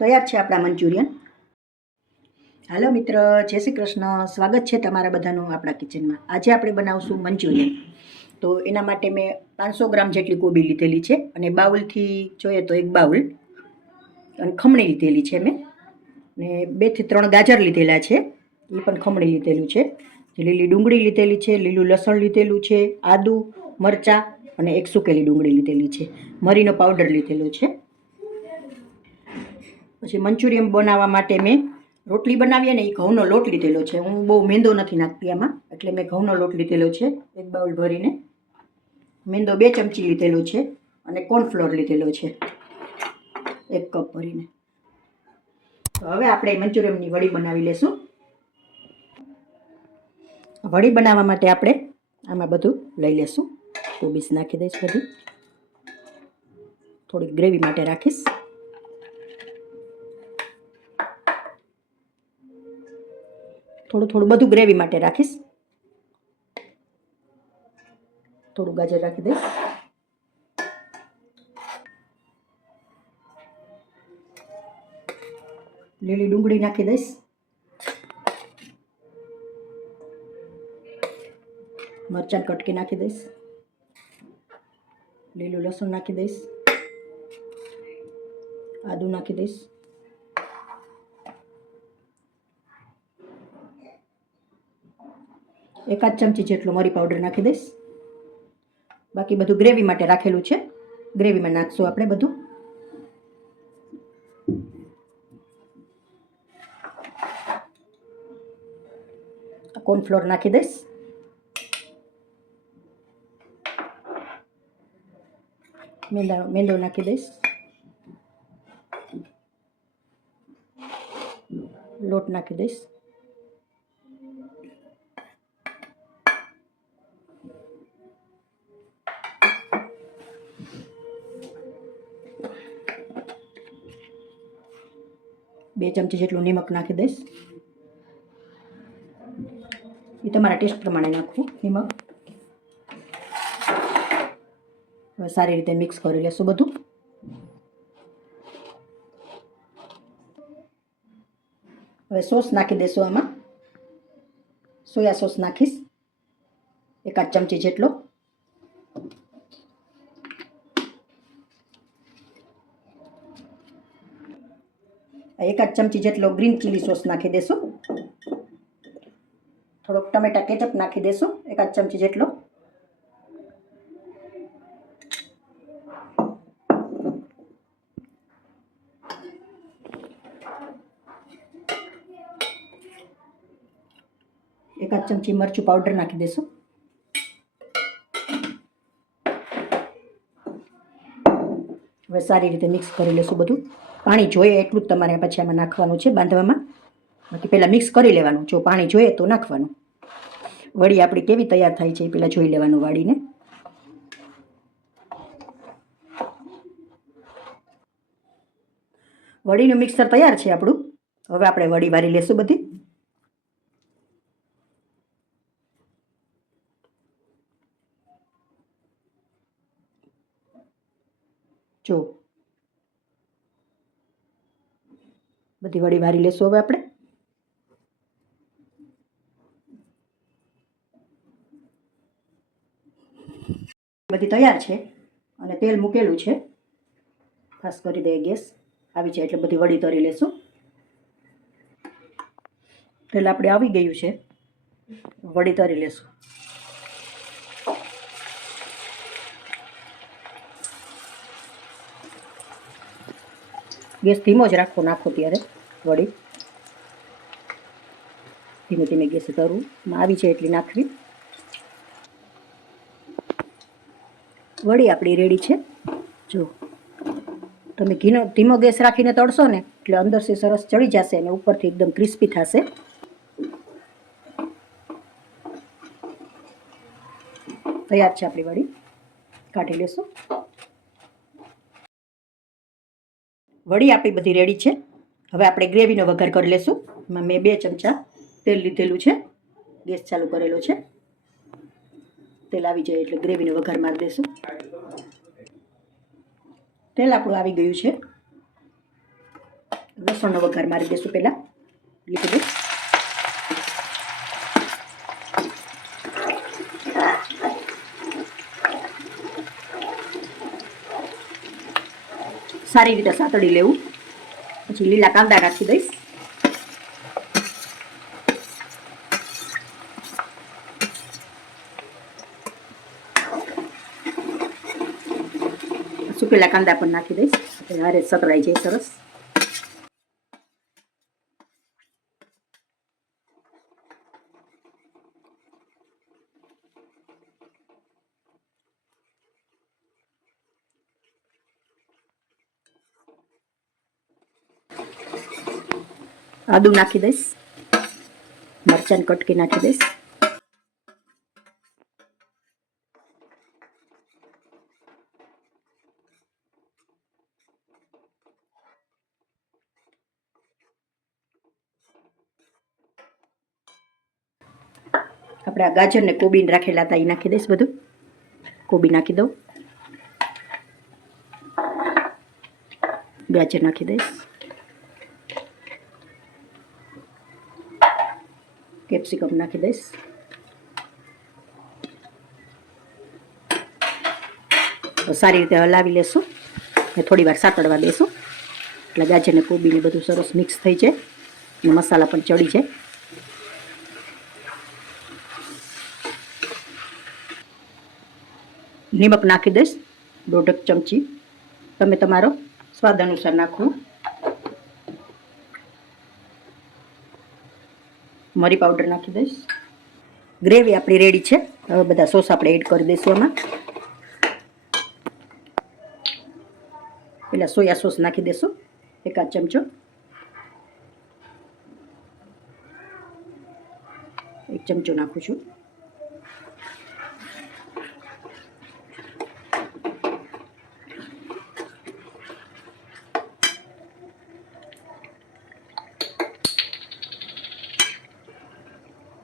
તૈયાર છે આપણા મંચુરિયન. હાલો મિત્ર, જય શ્રી કૃષ્ણ. સ્વાગત છે તમારા બધાનું આપણા કિચનમાં. આજે આપણે બનાવશું મંચુરિયન. તો એના માટે મેં 500 ગ્રામ જેટલી કોબી લીધેલી છે અને બાઉલથી જોઈએ તો એક બાઉલ અને ખમણી લીધેલી છે મેં, ને 2 થી 3 ગાજર લીધેલા છે, એ પણ ખમણી લીધેલું છે. લીલી ડુંગળી લીધેલી છે, લીલું લસણ લીધેલું છે, આદું, મરચાં અને એક સૂકેલી ડુંગળી લીધેલી છે, મરીનો પાવડર લીધેલો છે. પછી મંચુરિયન બનાવવા માટે મેં રોટલી બનાવીએ ને એ ઘઉંનો લોટ લીધેલો છે. હું બહુ મેંદો નથી નાખતી આમાં, એટલે મેં ઘઉંનો લોટ લીધેલો છે એક બાઉલ ભરીને. મેંદો 2 ચમચી લીધેલો છે અને કોર્નફ્લોર લીધેલો છે 1 કપ ભરીને. તો હવે આપણે મંચુરિયનની વડી બનાવી લેશું. વડી બનાવવા માટે આપણે આમાં બધું લઈ લેશું. કોબીસ નાખી દઈશ બધી, થોડીક ગ્રેવી માટે રાખીશ. થોડું બધું ગ્રેવી માટે રાખીશ. થોડું ગાજર રાખી દઈશ. લીલી ડુંગળી નાખી દઈશ. મરચાં કટકી નાખી દઈશ. લીલું લસણ નાખી દઈશ. આદું નાખી દઈશ. એકાદ ચમચી જેટલો મરી પાવડર નાખી દઈશ. બાકી બધું ગ્રેવી માટે રાખેલું છે, ગ્રેવીમાં નાખશું આપણે બધું. કોર્નફ્લોર નાખી દઈશ. મેંદો નાખી દઈશ. લોટ નાખી દઈશ. બે ચમચી જેટલું નિમક નાખી દઈશ. એ તમારા ટેસ્ટ પ્રમાણે નાખવું નિમક. હવે સારી રીતે મિક્સ કરી લેશું બધું. હવે સોસ નાખી દઈશું આમાં. સોયા સોસ નાખીશ એકાદ ચમચી જેટલો. એકાદ ચમચી જેટલો ગ્રીન ચીલી સોસ નાખી દેશું. થોડોક ટમેટા કેચઅપ નાખી દેશું એકાદ ચમચી જેટલો. એકાદ ચમચી મરચું પાવડર નાખી દેશું. હવે સારી રીતે મિક્સ કરી લેશું બધું. પાણી જોઈએ એટલું જ તમારે પછી આમાં નાખવાનું છે બાંધવામાં. બાકી પહેલાં મિક્સ કરી લેવાનું. જો પાણી જોઈએ તો નાખવાનું. વડી આપણી કેવી તૈયાર થાય છે એ પહેલાં જોઈ લેવાનું વાડીને. વડીનું મિક્સર તૈયાર છે આપણું. હવે આપણે વડી વારી લેશું બધી. જો બધી વડી વારી લેશું હવે આપણે. બધી તૈયાર છે અને તેલ મૂકેલું છે. ખાસ કરી દઈએ ગેસ આવી જાય એટલે બધી વડી તરી લેશું. તેલ આપણે આવી ગયું છે, વડી તરી લેશું. ગેસ ધીમો જ રાખો, નાખો ત્યારે વડી ધીમે ધીમે ગેસે તરવું. આવી જાય એટલી નાખવી. વડી આપણી રેડી છે. જો તમે ધીમો ગેસ રાખીને તળશો ને એટલે અંદરથી સરસ ચડી જશે અને ઉપરથી એકદમ ક્રિસ્પી થશે. તૈયાર છે આપણી વડી. કાઢી લેશું. વડી આપણી બધી રેડી છે. હવે આપણે ગ્રેવીનો વઘાર કરી લેશું. એમાં મેં 2 ચમચા તેલ લીધેલું છે. ગેસ ચાલુ કરેલો છે. તેલ આવી જાય એટલે ગ્રેવીનો વઘાર મારી દઈશું. તેલ આપણું આવી ગયું છે. લસણનો વઘાર મારી દઈશું પહેલાં લીધું. સારી રીતે સાતળી લેવું. પછી લીલા કાંદા નાખી દઈશ. સુકેલા કાંદા પણ નાખી દઈશ. હારે સતળાઈ જાય સરસ. આદુ નાખી દઈશ. મરચાં કટકી નાખી દઈશ. આપણે આ ગાજર ને કોબીને રાખેલા હતા એ નાખી દઈશ. બધું કોબી નાખી દઉં. ગાજર નાખી દઈશ. કેપ્સિકમ નાખી દઈશ. સારી રીતે હલાવી લેશું ને થોડી વાર સાતળવા દેશું એટલે ગાજર ને કોબી ને બધું સરસ મિક્સ થઈ જાય અને મસાલા પણ ચડી જાય. નિમક નાખી દઈશ 1.5 ચમચી. તમે તમારો સ્વાદ અનુસાર નાખો. મરી પાવડર નાખી દઈશ. ગ્રેવી આપણી રેડી છે. હવે બધા સોસ આપણે એડ કરી દઈશું આમાં. પેલા સોયા સોસ નાખી દઈશું 1 ચમચો. 1 ચમચો નાખું છું.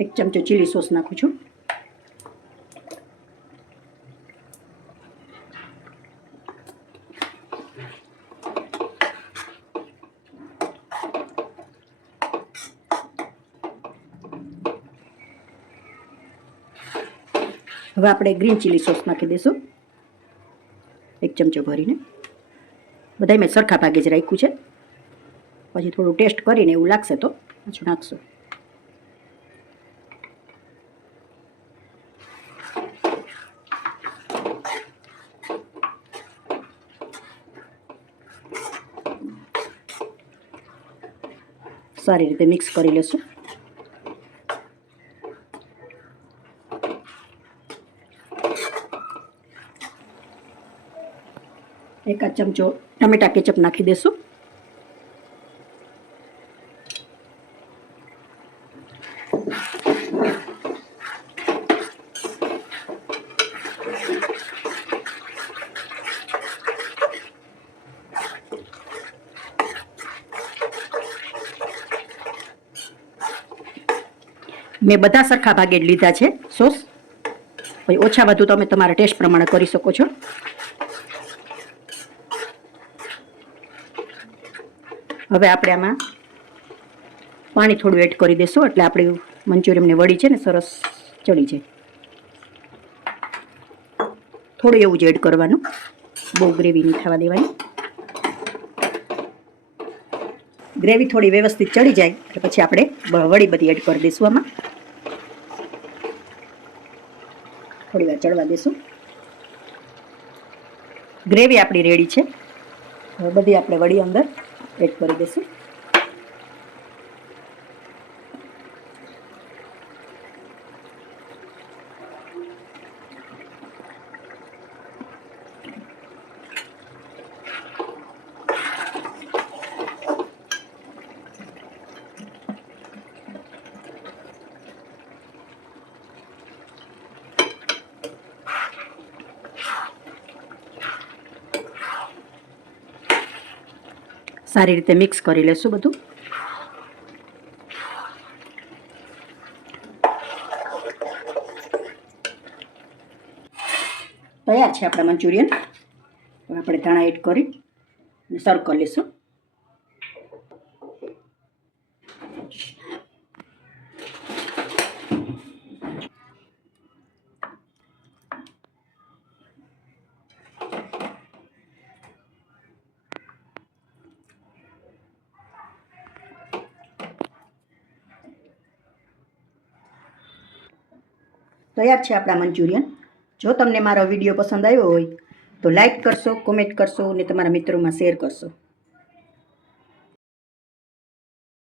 એક ચમચો ચીલી સોસ નાખું છું. હવે આપણે ગ્રીન ચીલી સોસ નાખી દઈશું 1 ચમચો ભરીને. બધાય મેં સરખા ભાગે જ રાખ્યું છે. પછી થોડું ટેસ્ટ કરીને એવું લાગશે તો પાછું નાખશું. સારી રીતે મિક્સ કરી લેશું. એક ચમચો ટમેટા કેચઅપ નાખી દેશું. મેં બધા સરખા ભાગે જ લીધા છે સોસ. પછી ઓછા વધુ તમે તમારા ટેસ્ટ પ્રમાણે કરી શકો છો. હવે આપણે આમાં પાણી થોડું એડ કરી દઈશું એટલે આપણી મંચુરિયનની વડી છે ને સરસ ચડી જાય. થોડું એવું જ એડ કરવાનું, બહુ ગ્રેવી નહીં થવા દેવાની. ગ્રેવી થોડી વ્યવસ્થિત ચડી જાય એટલે પછી આપણે વડી બધી એડ કરી દઈશું આમાં. થોડી વાર ચડવા દઈશું. ગ્રેવી આપણી રેડી છે. હવે બધી આપણે વડી અંદર એડ કરી દઈશું. સારી રીતે મિક્સ કરી લેશું બધું. તૈયાર છે આપણા મંચુરિયન. હવે આપણે ધાણા એડ કરી અને સર્વ કરી લઈશું. તૈયાર છે આપણા મંચુરિયન. જો તમને મારો વિડીયો પસંદ આવ્યો હોય તો લાઈક કરશો, કોમેન્ટ કરશો અને તમારા મિત્રોમાં શેર કરશો.